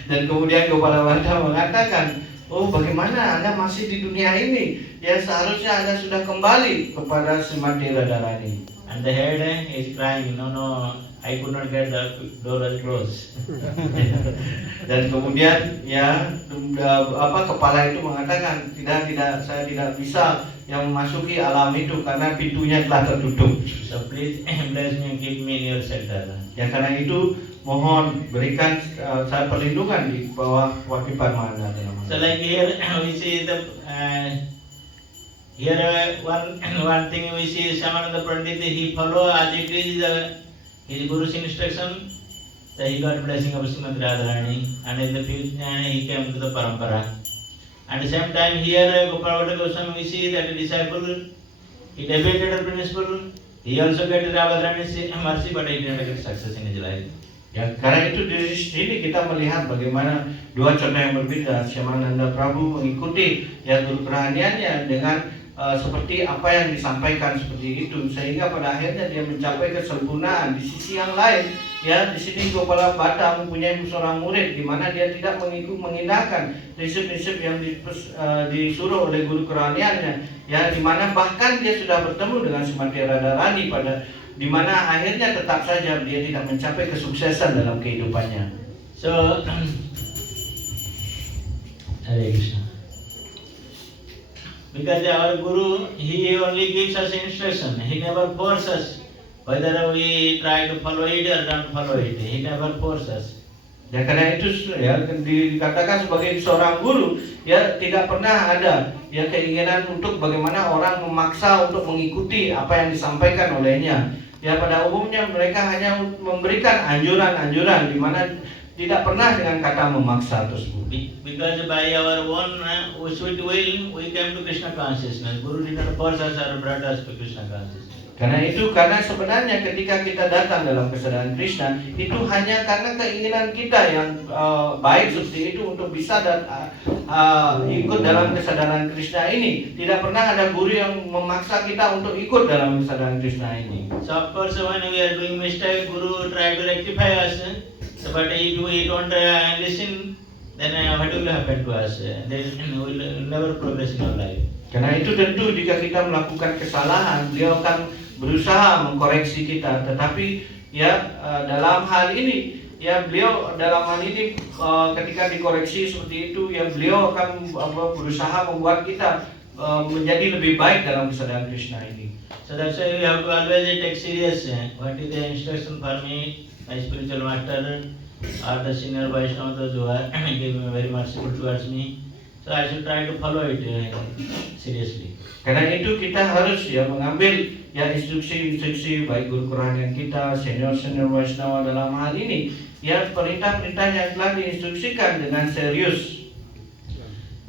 Dan kemudian Gopala Bhatta mengatakan, oh bagaimana Anda masih di dunia ini? Ya seharusnya Anda sudah kembali kepada Srimati Radharani. And the head is crying, no, I could not get the door closed. Dan kemudian ya kepala itu mengatakan tidak saya tidak bisa yang memasuki alam itu karena pintunya telah tertutup. So please bless me and keep me in your shelter. Ya karena itu mohon berikan saya perlindungan di bawah kaki Padma Anda. So like here we see the one thing we see Shyamananda Pandit, he follow as it is his Guru's instruction. That he got blessing of Srimati Radharani, and in the future he came to the parampara. At the same time here Gopal Bhatta Goswami, we see that a disciple, he debated the principle. He also got Radharani's mercy, but he didn't get success in his life. Ya, karena itu di sini kita melihat bagaimana dua contoh yang berbeda. Shyamananda Prabhu mengikuti ya guru kerohaniannya dengan seperti apa yang disampaikan seperti itu, sehingga pada akhirnya dia mencapai kesempurnaan. Di sisi yang lain, ya di sini Gopala Bhatta mempunyai seorang murid di mana dia tidak mengindahkan prinsip-prinsip yang disuruh oleh guru kerohaniannya, ya di mana bahkan dia sudah bertemu dengan Srimati Radharani di mana akhirnya tetap saja dia tidak mencapai kesuksesan dalam kehidupannya. So, Hare Krishna. Because our Guru, he only gives us instruction. He never forces us whether we try to follow it or don't follow it. He never forces us. Ya karena itu ya dikatakan sebagai seorang guru, ya tidak pernah ada ya keinginan untuk bagaimana orang memaksa untuk mengikuti apa yang disampaikan olehnya. Ya pada umumnya mereka hanya memberikan anjuran-anjuran di mana tidak pernah dengan kata memaksa tersebut. Because by our own sweet will, we came to Krishna consciousness. Guru did not force us or brought us to Krishna consciousness. Karena sebenarnya ketika kita datang dalam kesadaran Krishna, itu hanya karena keinginan kita yang baik seperti itu untuk bisa ikut dalam kesadaran Krishna ini. Tidak pernah ada guru yang memaksa kita untuk ikut dalam kesadaran Krishna ini. So of course when we are doing mistake, Guru try to rectify us. But if we don't listen, then what will happen to us? Then we will never progress in our life. Karena itu tentu jika kita melakukan kesalahan, beliau akan berusaha mengkoreksi kita. Tetapi dalam hal ini beliau dalam hal ini ketika dikoreksi seperti itu, beliau akan berusaha membuat kita menjadi lebih baik dalam kesadaran Krishna ini. So that's why we have to always take serious what is the instruction for me, my spiritual master, or the senior Vaishnava, those who are very merciful towards me. So I should try to follow it seriously. Karena itu kita harus mengambil instruksi-instruksi baik guru kerohanian kita, senior Vaishnava dalam hal ini, perintah-perintah yang telah diinstruksikan dengan serius.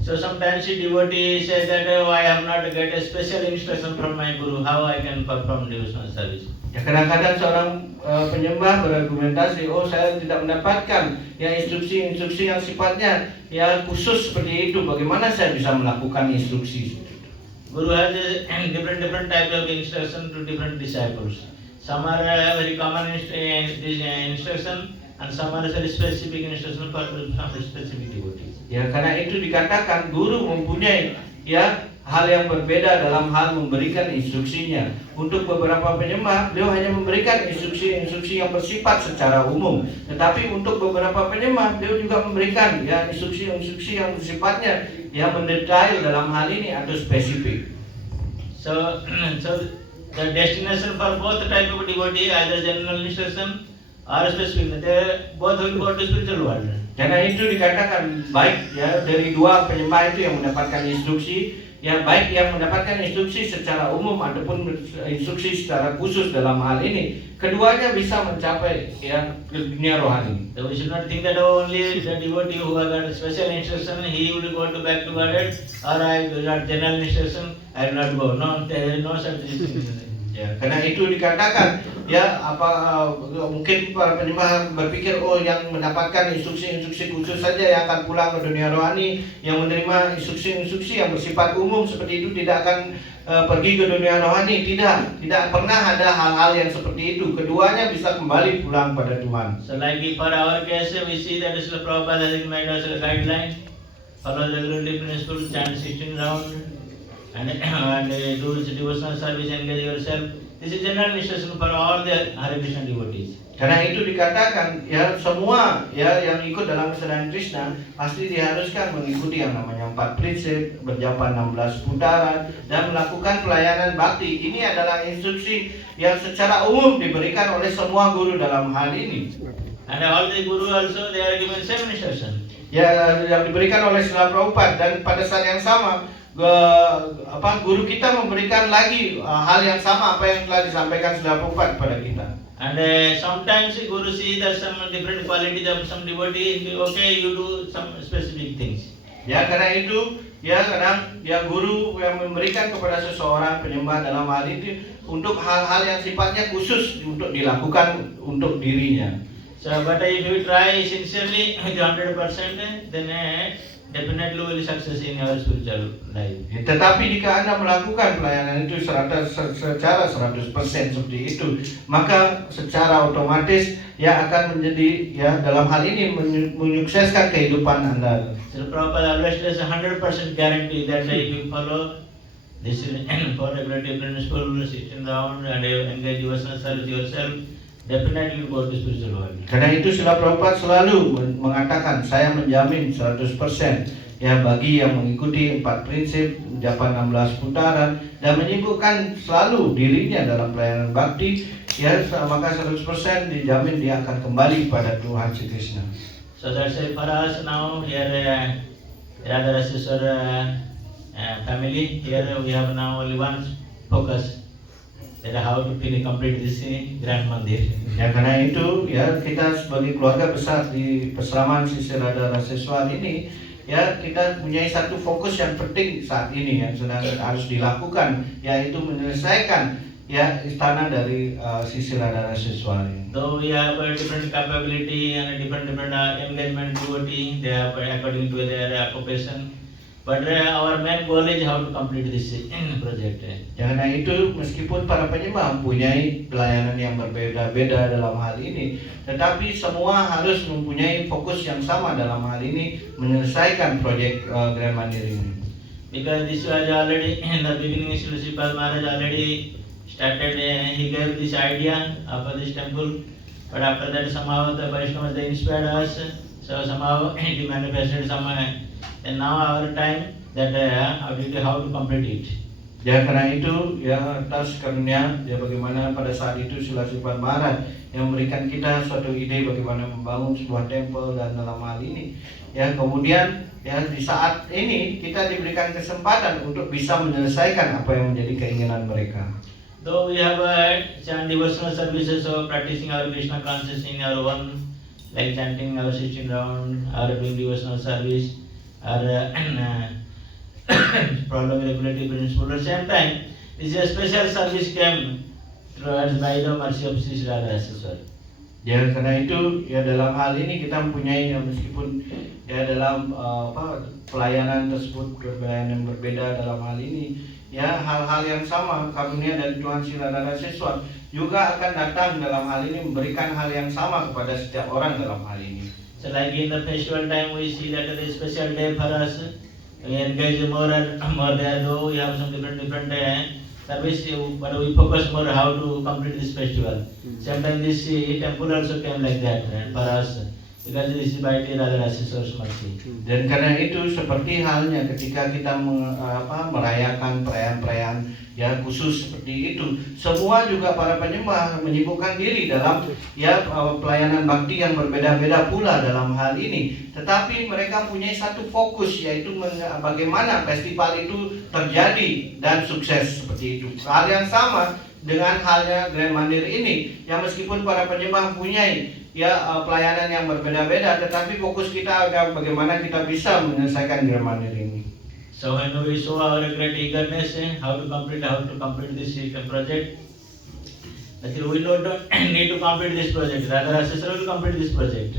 So sometimes the devotee says that I have not got a special instruction from my guru, how I can perform devotional service. Kadang-kadang seorang penyembah berargumentasi, saya tidak mendapatkan instruksi-instruksi yang sifatnya khusus seperti itu. Bagaimana saya bisa melakukan instruksi? Guru has different types of instruction to different disciples. Some are very common instruction, and some are very specific instruction for some specific devotees. Karena itu dikatakan guru mempunyai hal yang berbeda dalam hal memberikan instruksinya. Untuk beberapa penyembah, beliau hanya memberikan instruksi-instruksi yang bersifat secara umum. Tetapi untuk beberapa penyembah, beliau juga memberikan instruksi-instruksi yang sifatnya mendetail dalam hal ini atau spesifik. So the destination for both type of devotee, either general instruction or specific, they both will go to spiritual world. Karena itu dikatakan baik dari dua penyembah itu yang mendapatkan instruksi, baik yang mendapatkan instruksi secara umum ataupun instruksi secara khusus dalam hal ini, keduanya bisa mencapai ke dunia rohani. So we should not think that only the devotee who has got special instruction, he will go to back to Godhead, or I got general instruction, I will not go. No, there is no such thing. Karena itu dikatakan mungkin para penyembah berpikir yang mendapatkan instruksi-instruksi khusus saja yang akan pulang ke dunia rohani, yang menerima instruksi-instruksi yang bersifat umum seperti itu tidak akan pergi ke dunia rohani. Tidak pernah ada hal-hal yang seperti itu. Keduanya bisa kembali pulang pada Tuhan. So like for our case, we see that Srila Prabhupada has made us a guideline, follow the regular principle, chant 16 round, and do devotional service, engage yourself. This is general instruction for all the Hare Krishna devotees. Karena itu dikatakan semua yang ikut dalam kesadaran Krishna pasti diharuskan mengikuti yang namanya 4 prinsip, berjapa 16 putaran, dan melakukan pelayanan bakti. Ini adalah instruksi yang secara umum diberikan oleh semua guru dalam hal ini. And all the guru also they are given same instruction. Yang diberikan oleh Srila Prabhupada, dan pada saat yang sama guru kita memberikan lagi hal yang sama apa yang telah disampaikan Srila Prabhupada kepada kita. And sometimes guru see that some different qualities of some devotee, okay, you do some specific things. Karena itu kadang guru yang memberikan kepada seseorang penyembah dalam hal itu untuk hal-hal yang sifatnya khusus untuk dilakukan untuk dirinya. So but if you try sincerely with 100%, then definitely will success in your spiritual life. Tetapi jika Anda melakukan pelayanan itu secara 100% seperti itu, maka secara otomatis akan menjadi dalam hal ini menyukseskan kehidupan Anda. So Prabhupada always says 100% guarantee that if you follow this for regulative principle, sit down and engage yourself definitely you go to spiritual world. Karena itu Srila Prabhupada selalu mengatakan, saya menjamin 100% bagi yang mengikuti 4 prinsip, japa 16 putaran, dan menyibukkan selalu dirinya dalam pelayanan bakti, maka 100% dijamin dia akan kembali pada Tuhan Sri Krishna. So that's it for us now. Here Radha Raseshwar family, here we have now only one focus. that how to finish complete this Grand Mandir. Ya karena itu ya kita sebagai keluarga besar di Perseraman Sisir Radara Siswar ini ya kita punya satu fokus yang penting saat ini yang sedang harus dilakukan, yaitu menyelesaikan ya istana dari Sisir Radara Siswar ini. Though we have a different capability and a different engagement devotee, they have according to their occupation. But our main goal is how to complete this project. Ya, karena itu meskipun para penyembah mempunyai pelayanan yang berbeda-beda dalam hal ini, tetapi semua harus mempunyai fokus yang sama dalam hal ini menyelesaikan proyek Grand Mandir ini. Because this was already in the beginning, Sri Sripad Maharaj already started, he gave this idea of this temple, but after that somehow the Vaishnavas they inspired us, so somehow it manifested somewhere. And now our time that how to complete it. Ya karena itu ya atas karunia ya bagaimana pada saat itu Sri Sripad Maharaj yang memberikan kita suatu ide bagaimana membangun sebuah tempel, dan dalam hal ini ya kemudian ya di saat ini kita diberikan kesempatan untuk bisa menyelesaikan apa yang menjadi keinginan mereka. Though we have chant devotional services of practicing our Krishna consciousness in our own, like chanting our 16 round, or doing devotional service, or following regulative principle. At the same time, this is a special service came through us by the mercy of Sri Radha Siswar. Ya karena itu ya dalam hal ini kita mempunyai ya, meskipun ya dalam pelayanan tersebut pelayanan yang berbeda dalam hal ini ya hal-hal yang sama karunia dari Tuhan Sri Radha Siswar juga akan datang dalam hal ini memberikan hal yang sama kepada setiap orang dalam hal ini. So like in the festival time we see that it is a special day for us. We engage more and more there, though we have some different service, but we focus more how to complete this festival. Sometimes this temple also came like that for us, because this is by Radha Siswar's mercy. Dan karena itu seperti halnya ketika kita merayakan perayaan-perayaan ya khusus seperti itu, semua juga para penyembah menyibukkan diri dalam ya pelayanan bakti yang berbeda-beda pula dalam hal ini. Tetapi mereka punya satu fokus, yaitu bagaimana festival itu terjadi dan sukses seperti itu. Hal yang sama dengan halnya Grand Mandir ini, yang meskipun para penyembah mempunyai ya pelayanan yang berbeda-beda, tetapi fokus kita adalah bagaimana kita bisa menyelesaikan Grand Mandir ini. So when we show our great eagerness how to complete this project, actually we don't need to complete this project. Radha Siswar will complete this project.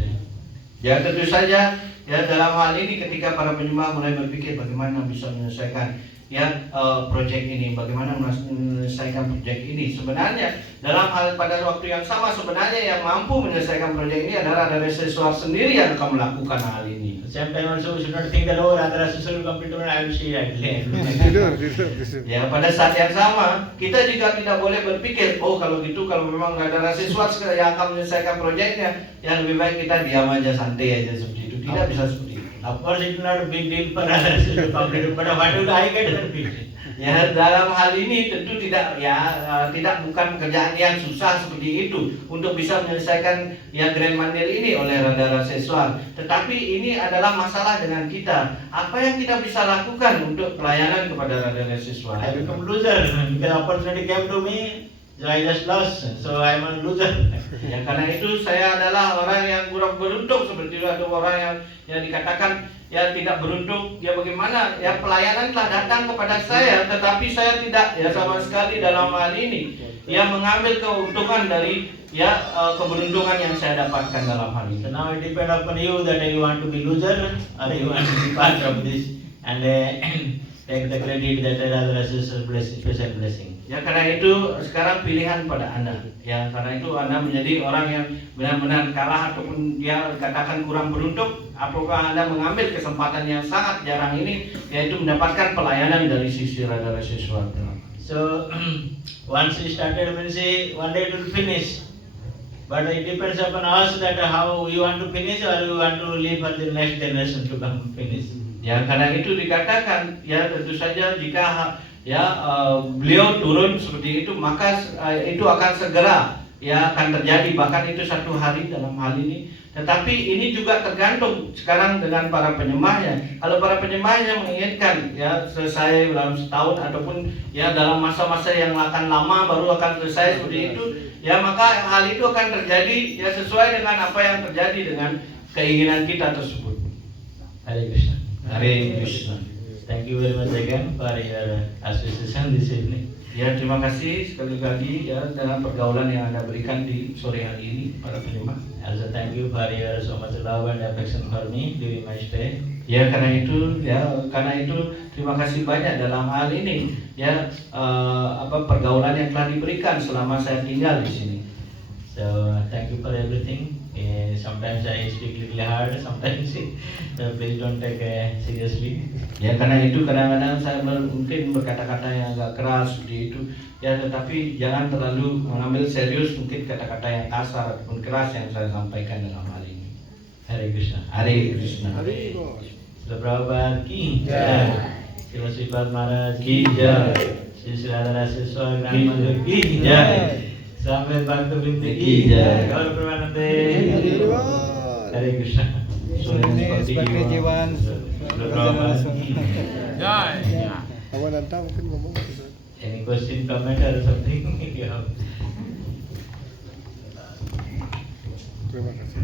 Ya tentu saja ya dalam hal ini ketika para penyembah mulai berpikir bagaimana bisa menyelesaikan ya proyek ini, bagaimana menyelesaikan proyek ini. Sebenarnya dalam hal pada waktu yang sama sebenarnya yang mampu menyelesaikan proyek ini adalah Radha Siswar sendiri yang akan melakukan hal ini. Same time also we should not think that Radha Siswar will complete it, I will see actually. Ya pada saat yang sama kita juga tidak boleh berpikir kalau gitu, kalau memang Radha Siswar yang akan menyelesaikan proyeknya, yang lebih baik kita diam aja, santai aja seperti itu. Tidak bisa seperti itu. Of course, it's not a big deal for Radha Siswar to complete it, but what would I get benefit? Ya dalam hal ini tentu tidak bukan pekerjaan yang susah seperti itu untuk bisa menyelesaikan ya Grand Mandir ini oleh Radha Siswar. Tetapi ini adalah masalah dengan kita. Apa yang kita bisa lakukan untuk pelayanan kepada Radha Siswar? I become loser because opportunity came to me. So I just lost, so I'm a loser. Ya karena itu saya adalah orang yang kurang beruntung, seperti itu. Ada orang yang dikatakan ya tidak beruntung. Ya bagaimana? Ya pelayanan telah datang kepada saya, tetapi saya tidak ya sama sekali dalam hal ini ya mengambil keuntungan dari ya keberuntungan yang saya dapatkan dalam hal ini. So now it depends upon you that you want to be loser or you want to be part of this and take the credit that Radha Siswar special blessing. Ya karena itu sekarang pilihan pada Anda. Ya karena itu Anda menjadi orang yang benar-benar kalah ataupun dia katakan kurang beruntung. Apakah Anda mengambil kesempatan yang sangat jarang ini, yaitu mendapatkan pelayanan dari sisi Radha Siswar. So once we started, we say one day it will finish. But it depends upon us that how we want to finish or we want to leave for the next generation to come finish. Ya karena itu dikatakan ya tentu saja jika beliau turun seperti itu, maka itu akan segera ya akan terjadi, bahkan itu satu hari dalam hal ini. Tetapi ini juga tergantung sekarang dengan para penyembahnya. Kalau para penyembahnya menginginkan ya selesai dalam setahun ataupun ya dalam masa-masa yang akan lama baru akan selesai seperti itu, ya maka hal itu akan terjadi ya sesuai dengan apa yang terjadi dengan keinginan kita tersebut. Hare Krishna. Hare Krishna. Thank you very much again for your association this evening. Ya, terima kasih sekali lagi ya dengan pergaulan yang Anda berikan di sore hari ini para penyembah. Also thank you for your so much love and affection for me during my stay. Ya, karena itu terima kasih banyak dalam hal ini ya pergaulan yang telah diberikan selama saya tinggal di sini. So thank you for everything. Sometimes I speak little hard, sometimes please don't take seriously. Ya, karena itu kadang-kadang saya mungkin berkata-kata yang agak keras seperti itu. Ya, tetapi jangan terlalu mengambil serius mungkin kata-kata yang kasar ataupun keras yang saya sampaikan dalam hal ini. Hare Krishna. Hare Krishna. Srila Prabhupada ki jai. Srila Sripad Maharaj ki jai. Sri Radha Seswar Grand Mandir ki jai. Sampai Bhakta Vrinda ki jai. Gaur Premanande. Hare Krishna. Sebagai jiwan Jai. Awan Anta mungkin ngomong. Any question, comment or something you have? Terima kasih.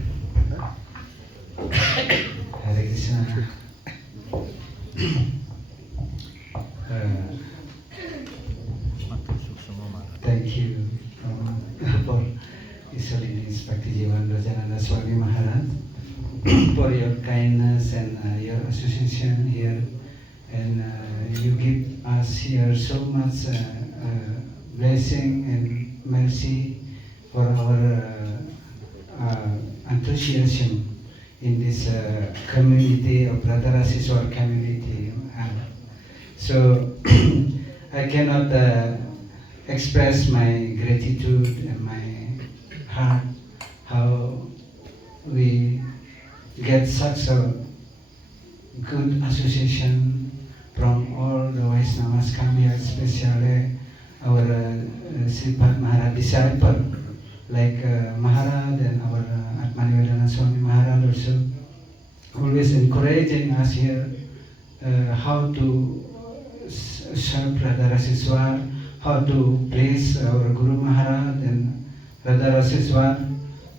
Hare Krishna. Thank you for His Holiness Bhaktijivan Rajananda Swami Maharaj for your kindness and your association here, and you give us here so much blessing and mercy for our enthusiasm in this community of Radharaseswar community. So I cannot express my gratitude and my heart how we get such a good association from all the Vaishnavas come here, especially our Sripad Maharaj disciple like Maharaj and our Atmanivedana Swami Maharaj also always encouraging us here how to serve Radharaseswar, how to praise our Guru Maharaj and Radharaseswar.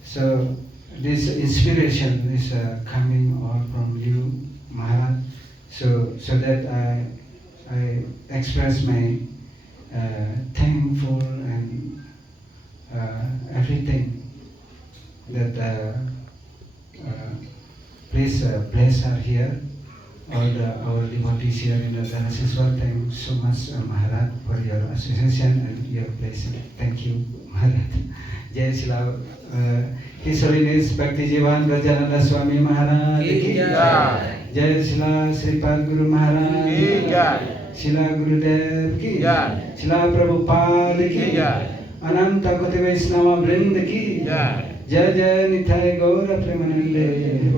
So this inspiration is coming all from you, Maharaj. So that I express my thankful and everything that please bless her here. All our devotees here in the Radharaseswar, thank you so much, Maharaj, for your association and your blessing. Thank you, Maharaj. Jai Sila His Holiness Bhaktijivan Rajananda Swami Maharaj ki jai. Jai Sila Sripad Guru Maharaj ki jai. Sila Gurudev ki jai. Sila Prabhupada ki jai. Ananta Koti Vaishnava Vrinda ki jai. Jai Jai Nitai Gaura Premanande.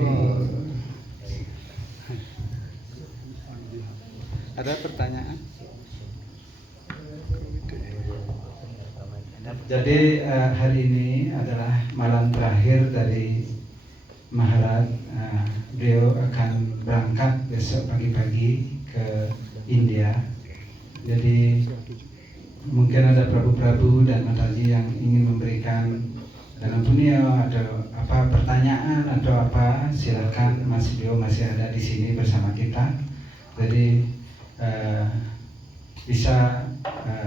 Ada pertanyaan? Jadi hari ini adalah malam terakhir dari Maharaj. Beliau akan berangkat besok pagi-pagi ke India. Jadi mungkin ada Prabu-Prabu dan Mataji yang ingin memberikan dalam dunia atau apa pertanyaan atau apa, silakan. Beliau masih ada di sini bersama kita. Jadi bisa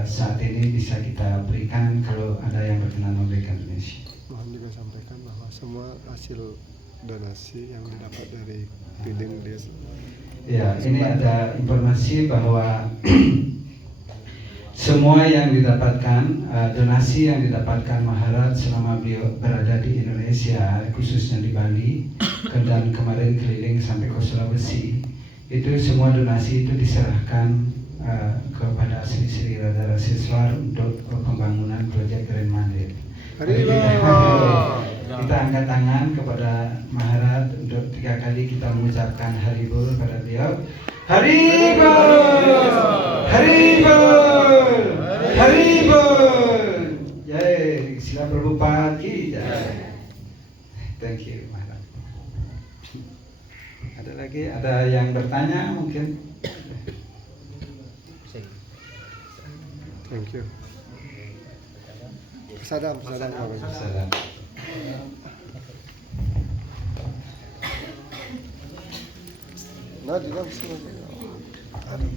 saat ini bisa kita berikan kalau ada yang berkenan memberikan donasi. Mohon juga sampaikan bahwa semua hasil donasi yang didapat dari feeding dia. Ya, ini ada informasi bahwa semua yang didapatkan, donasi yang didapatkan Maharaj selama beliau berada di Indonesia, khususnya di Bali, dan kemarin keliling sampai ke Sulawesi, itu semua donasi itu diserahkan kepada Sri Radharaseswar untuk pembangunan proyek Grand Mandir. Kita angkat tangan kepada Maharaj untuk 3 kali kita mengucapkan Haribol pada beliau. Haribol, Haribol, Haribol. Jai Sila Prabhupada ki jai. Thank you, Maharaj. Ada lagi, ada yang bertanya mungkin? Thank you. Sadam. Salam. Nah, di dalam sini. Ada.